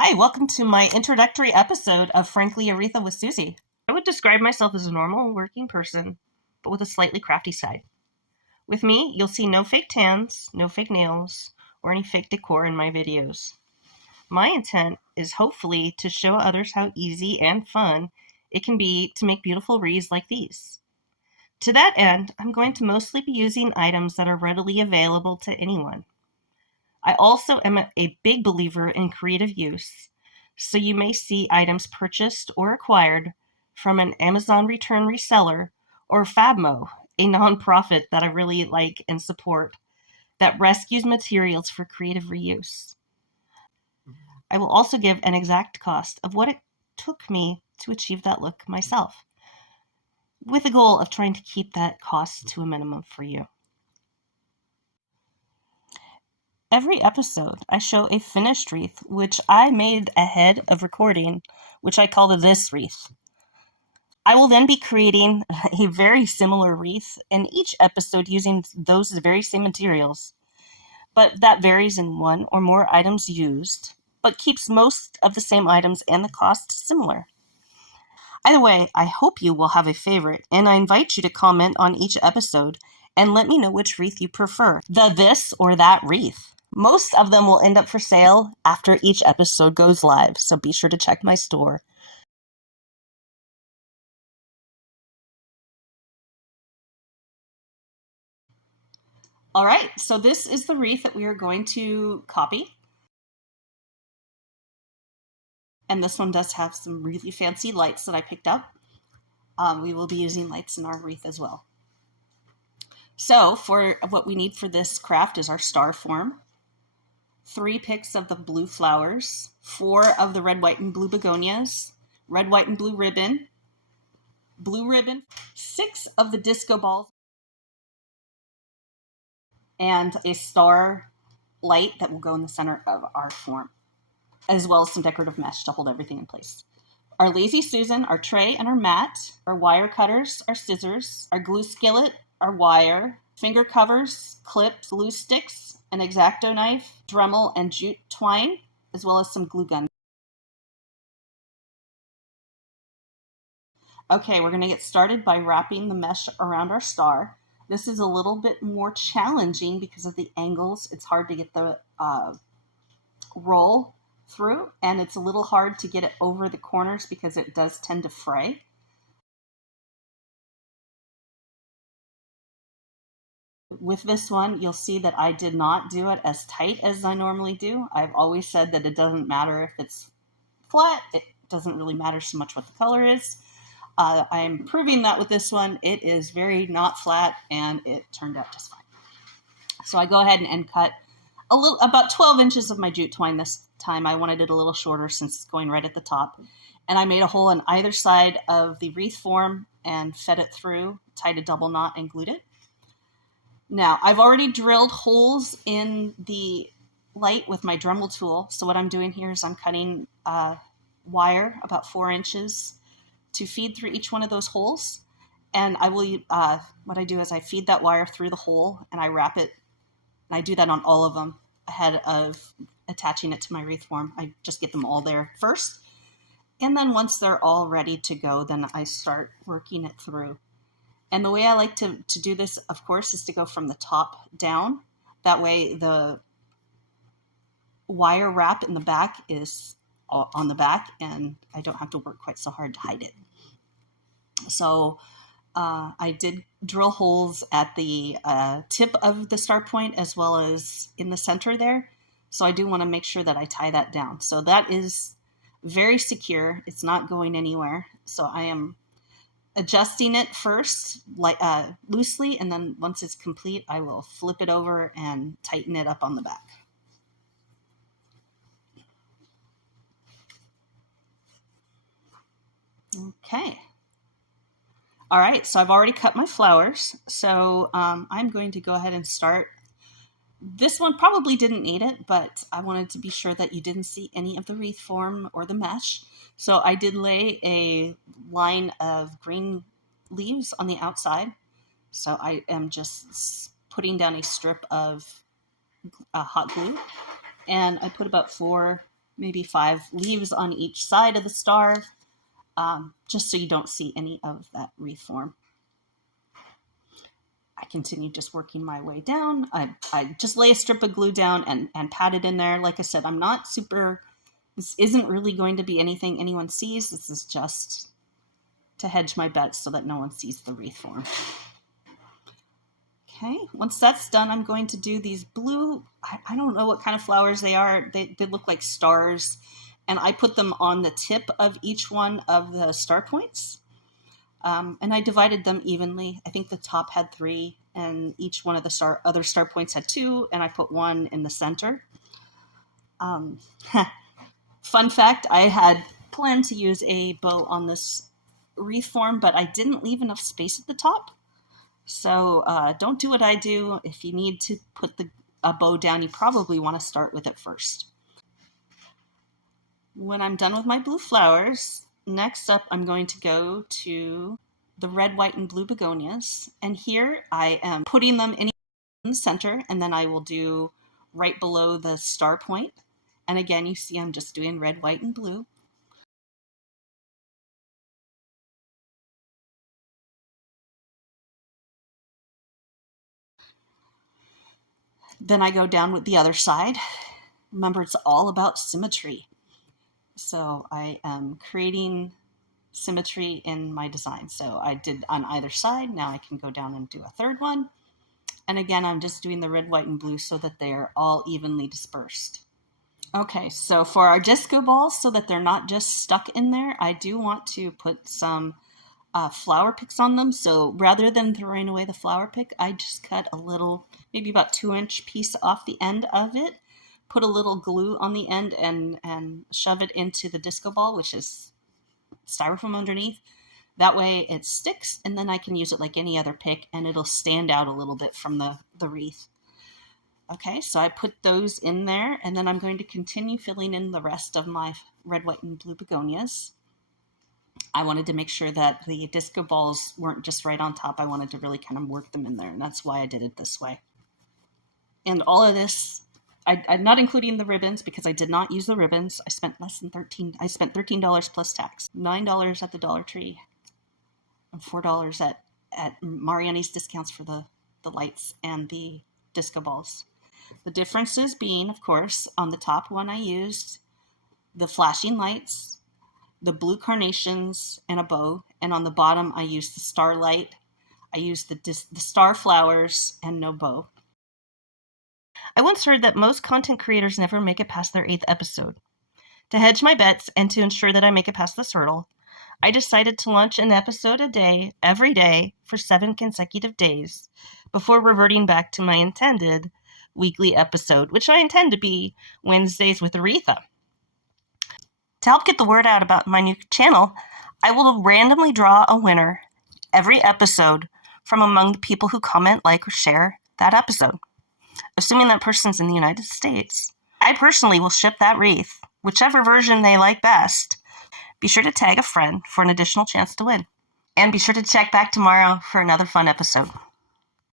Hi, welcome to my introductory episode of Frankly Awreatha with Susie. I would describe myself as a normal working person, but with a slightly crafty side. With me, you'll see no fake tans, no fake nails, or any fake decor in my videos. My intent is hopefully to show others how easy and fun it can be to make beautiful wreaths like these. To that end, I'm going to mostly be using items that are readily available to anyone. I also am a big believer in creative use, so you may see items purchased or acquired from an Amazon return reseller or Fabmo, a nonprofit that I really like and support that rescues materials for creative reuse. I will also give an exact cost of what it took me to achieve that look myself, with the goal of trying to keep that cost to a minimum for you. Every episode, I show a finished wreath, which I made ahead of recording, which I call the This Wreath. I will then be creating a very similar wreath in each episode using those very same materials, but that varies in one or more items used, but keeps most of the same items and the cost similar. Either way, I hope you will have a favorite, and I invite you to comment on each episode and let me know which wreath you prefer, the this or that wreath. Most of them will end up for sale after each episode goes live, so be sure to check my store. All right, so this is the wreath that we are going to copy. And this one does have some really fancy lights that I picked up. We will be using lights in our wreath as well. So for what we need for this craft is our star form, 3 picks of the blue flowers, 4 of the red, white, and blue begonias, red, white, and blue ribbon, 6 of the disco balls, and a star light that will go in the center of our form, as well as some decorative mesh to hold everything in place. Our Lazy Susan, our tray, and our mat, our wire cutters, our scissors, our glue skillet, our wire, finger covers, clips, glue sticks, an X-Acto knife, Dremel, and jute twine, as well as some glue gun. Okay, we're going to get started by wrapping the mesh around our star. This is a little bit more challenging because of the angles. It's hard to get the roll through, and it's a little hard to get it over the corners because it does tend to fray. With this one, you'll see that I did not do it as tight as I normally do. I've always said that it doesn't matter if it's flat. It doesn't really matter so much what the color is. I'm proving that with this one. It is very not flat, and it turned out just fine. So I go ahead and end cut about 12 inches of my jute twine this time. I wanted it a little shorter since it's going right at the top. And I made a hole on either side of the wreath form and fed it through, tied a double knot, and glued it. Now, I've already drilled holes in the light with my Dremel tool. So what I'm doing here is I'm cutting wire about 4 inches to feed through each one of those holes. And I will, what I do is I feed that wire through the hole and I wrap it. And I do that on all of them ahead of attaching it to my wreath form. I just get them all there first. And then once they're all ready to go, then I start working it through. And the way I like to do this, of course, is to go from the top down. That way the wire wrap in the back is on the back and I don't have to work quite so hard to hide it. So I did drill holes at the tip of the star point as well as in the center there. So I do want to make sure that I tie that down. So that is very secure. It's not going anywhere. So I am adjusting it first loosely, and then once it's complete, I will flip it over and tighten it up on the back. Okay. All right, so I've already cut my flowers, so I'm going to go ahead and start. This one probably didn't need it, but I wanted to be sure that you didn't see any of the wreath form or the mesh. So I did lay a line of green leaves on the outside. So I am just putting down a strip of hot glue, and I put about 4 maybe 5 leaves on each side of the star, just so you don't see any of that wreath form. I continue just working my way down. I just lay a strip of glue down and pat it in there. Like I said, this isn't really going to be anything anyone sees. This is just to hedge my bets so that no one sees the wreath form. Okay, once that's done, I'm going to do these blue, I don't know what kind of flowers they are. They look like stars, and I put them on the tip of each one of the star points. And I divided them evenly. I think the top had 3, and each one of the other star points had 2, and I put 1 in the center. Fun fact, I had planned to use a bow on this wreath form, but I didn't leave enough space at the top. So don't do what I do. If you need to put a bow down, you probably want to start with it first. When I'm done with my blue flowers, next up I'm going to go to the red, white, and blue begonias. And here I am putting them in the center, and then I will do right below the star point. And again, you see I'm just doing red, white, and blue. Then I go down with the other side. Remember, it's all about symmetry. So I am creating symmetry in my design. So I did on either side. Now I can go down and do a third one. And again, I'm just doing the red, white, and blue so that they are all evenly dispersed. Okay, so for our disco balls, so that they're not just stuck in there, I do want to put some flower picks on them. So rather than throwing away the flower pick, I just cut a little, maybe about 2-inch piece off the end of it, put a little glue on the end, and shove it into the disco ball, which is styrofoam underneath. That way it sticks, and then I can use it like any other pick, and it'll stand out a little bit from the wreath. Okay, so I put those in there, and then I'm going to continue filling in the rest of my red, white, and blue begonias. I wanted to make sure that the disco balls weren't just right on top. I wanted to really kind of work them in there, and that's why I did it this way. And all of this, I'm not including the ribbons because I did not use the ribbons. I spent I spent $13 plus tax, $9 at the Dollar Tree, and $4 at Mariani's discounts for the lights and the disco balls. The differences being, of course, on the top one I used the flashing lights, the blue carnations, and a bow. And on the bottom I used the starlight. I used the star flowers and no bow. I once heard that most content creators never make it past their 8th episode. To hedge my bets and to ensure that I make it past this hurdle, I decided to launch an episode a day, every day, for 7 consecutive days, before reverting back to my intended weekly episode, which I intend to be Wednesdays with Awreatha. To help get the word out about my new channel, I will randomly draw a winner every episode from among the people who comment, like, or share that episode. Assuming that person's in the United States, I personally will ship that wreath, whichever version they like best. Be sure to tag a friend for an additional chance to win. And be sure to check back tomorrow for another fun episode.